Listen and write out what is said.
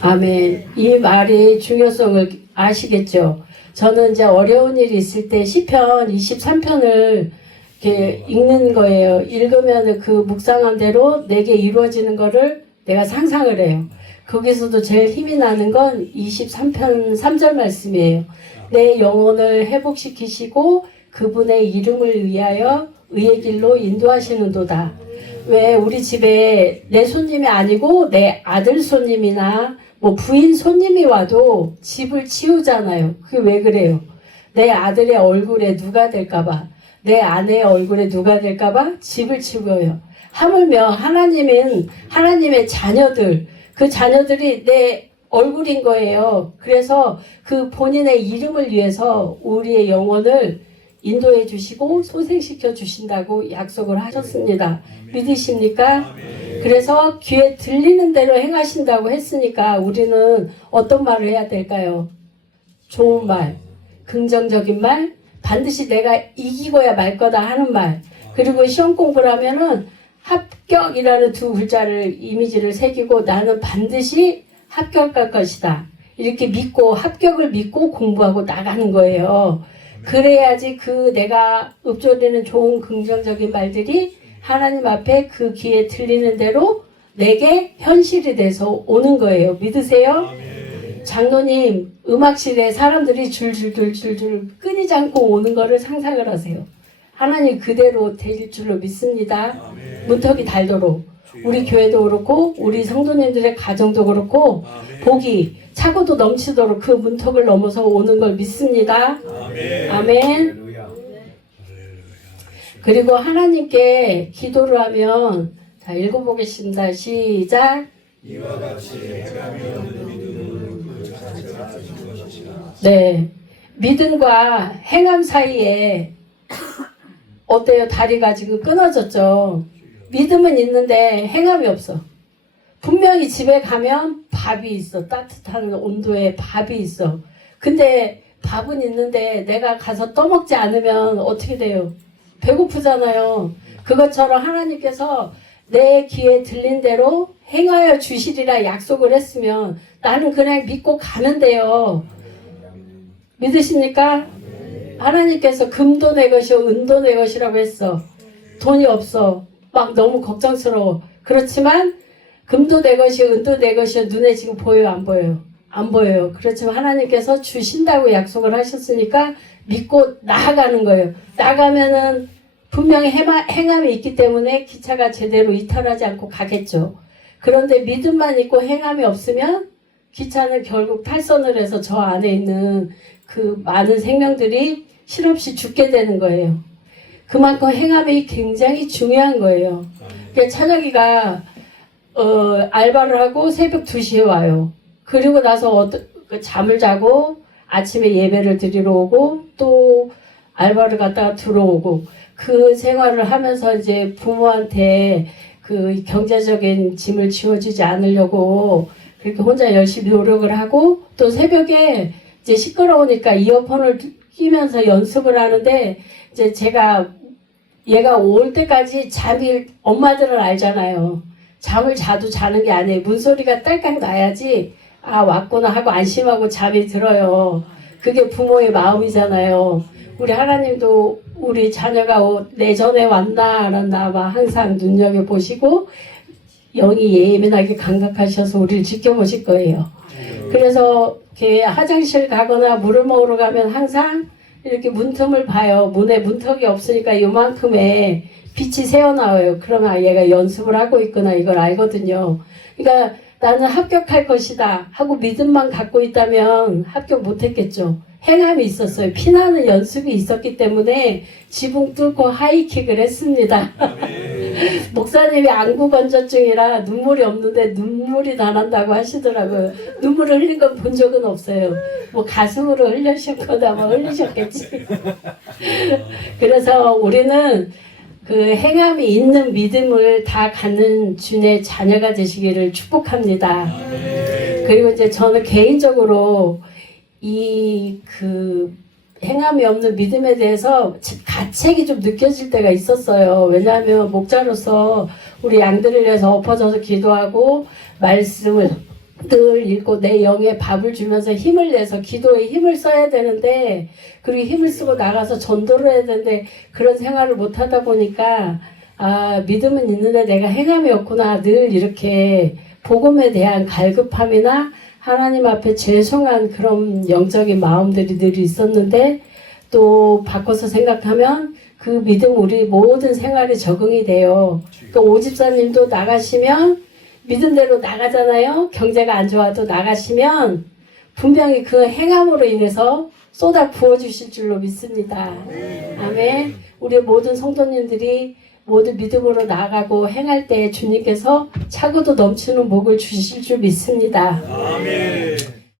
아멘. 이 말의 중요성을 아시겠죠? 저는 이제 어려운 일이 있을 때 시편 23편을 이렇게 읽는 거예요. 읽으면 그 묵상한 대로 내게 이루어지는 거를 내가 상상을 해요. 거기서도 제일 힘이 나는 건 23편 3절 말씀이에요. 내 영혼을 회복시키시고 그분의 이름을 위하여 의의 길로 인도하시는도다. 왜 우리 집에 내 손님이 아니고 내 아들 손님이나 뭐 부인 손님이 와도 집을 치우잖아요. 그게 왜 그래요? 내 아들의 얼굴에 누가 될까봐, 내 아내의 얼굴에 누가 될까봐 집을 치워요. 하물며 하나님은 하나님의 자녀들, 그 자녀들이 내 얼굴인 거예요. 그래서 그 본인의 이름을 위해서 우리의 영혼을 인도해 주시고 소생시켜 주신다고 약속을 하셨습니다. 믿으십니까? 그래서 귀에 들리는 대로 행하신다고 했으니까 우리는 어떤 말을 해야 될까요? 좋은 말, 긍정적인 말, 반드시 내가 이기고야 말 거다 하는 말, 그리고 시험 공부를 하면은 합격이라는 두 글자를 이미지를 새기고 나는 반드시 합격할 것이다. 이렇게 믿고 합격을 믿고 공부하고 나가는 거예요. 그래야지 그 내가 읊조리는 좋은 긍정적인 말들이 하나님 앞에 그 귀에 들리는 대로 내게 현실이 돼서 오는 거예요. 믿으세요? 장로님 음악실에 사람들이 줄줄줄줄줄 끊이지 않고 오는 거를 상상을 하세요. 하나님 그대로 될 줄로 믿습니다. 문턱이 달도록 우리 교회도 그렇고 우리 성도님들의 가정도 그렇고 복이 차고도 넘치도록 그 문턱을 넘어서 오는 걸 믿습니다. 아멘. 그리고 하나님께 기도를 하면 자 읽어보겠습니다. 시작. 네. 믿음과 행함 사이에 어때요? 다리가 지금 끊어졌죠. 믿음은 있는데 행함이 없어. 분명히 집에 가면 밥이 있어. 따뜻한 온도에 밥이 있어. 근데 밥은 있는데 내가 가서 떠먹지 않으면 어떻게 돼요? 배고프잖아요. 그것처럼 하나님께서 내 귀에 들린 대로 행하여 주시리라 약속을 했으면 나는 그냥 믿고 가면 돼요. 믿으십니까? 하나님께서 금도 내 것이요 은도 내 것이라고 했어. 돈이 없어. 막 너무 걱정스러워. 그렇지만 금도 내 것이요 은도 내 것이요 눈에 지금 보여요 안 보여요? 안 보여요. 그렇지만 하나님께서 주신다고 약속을 하셨으니까 믿고 나아가는 거예요. 나가면은 분명히 행함이 있기 때문에 기차가 제대로 이탈하지 않고 가겠죠. 그런데 믿음만 있고 행함이 없으면 기차는 결국 탈선을 해서 저 안에 있는 그 많은 생명들이 실없이 죽게 되는 거예요. 그만큼 행함이 굉장히 중요한 거예요. 그러니까 찬혁이가 어, 알바를 하고 새벽 2시에 와요. 그리고 나서 어떠, 그 잠을 자고 아침에 예배를 드리러 오고 또 알바를 갔다가 들어오고 그 생활을 하면서 이제 부모한테 그 경제적인 짐을 지워주지 않으려고 그렇게 혼자 열심히 노력을 하고 또 새벽에 이제 시끄러우니까 이어폰을 끼면서 연습을 하는데 이제 제가 얘가 올 때까지 잠이 엄마들은 알잖아요. 잠을 자도 자는 게 아니에요. 문소리가 딸깍 나야지 아 왔구나 하고 안심하고 잠이 들어요. 그게 부모의 마음이잖아요. 우리 하나님도 우리 자녀가 오- 내 전에 왔나 안 왔나 막 항상 눈여겨 보시고 영이 예민하게 감각하셔서 우리를 지켜보실 거예요. 그래서 이렇게 화장실 가거나 물을 먹으러 가면 항상 이렇게 문틈을 봐요. 문에 문턱이 없으니까 요만큼의 빛이 새어나와요. 그러면 얘가 연습을 하고 있구나 이걸 알거든요. 그러니까 나는 합격할 것이다 하고 믿음만 갖고 있다면 합격 못했겠죠. 행함이 있었어요. 피나는 연습이 있었기 때문에 지붕 뚫고 하이킥을 했습니다. 목사님이 안구 건조증이라 눈물이 없는데 눈물이 나난다고 하시더라고요. 눈물을 흘린 건 본 적은 없어요. 뭐 가슴으로 흘리셨거나 뭐 흘리셨겠지. 그래서 우리는 그 행함이 있는 믿음을 다 갖는 주의 자녀가 되시기를 축복합니다. 그리고 이제 저는 개인적으로 이 그 행함이 없는 믿음에 대해서 가책이 좀 느껴질 때가 있었어요. 왜냐하면 목자로서 우리 양들을 위해서 엎어져서 기도하고 말씀을 늘 읽고 내 영에 밥을 주면서 힘을 내서 기도에 힘을 써야 되는데 그리고 힘을 쓰고 나가서 전도를 해야 되는데 그런 생활을 못 하다 보니까 아 믿음은 있는데 내가 행함이 없구나. 늘 이렇게 복음에 대한 갈급함이나 하나님 앞에 죄송한 그런 영적인 마음들이 늘 있었는데 또 바꿔서 생각하면 그 믿음 우리 모든 생활에 적응이 돼요. 또 오 집사님도 나가시면 믿음대로 나가잖아요. 경제가 안 좋아도 나가시면 분명히 그 행함으로 인해서 쏟아 부어 주실 줄로 믿습니다. 아멘. 우리 모든 성도님들이 모두 믿음으로 나가고 행할 때 주님께서 차고도 넘치는 복을 주실 줄 믿습니다. 아멘.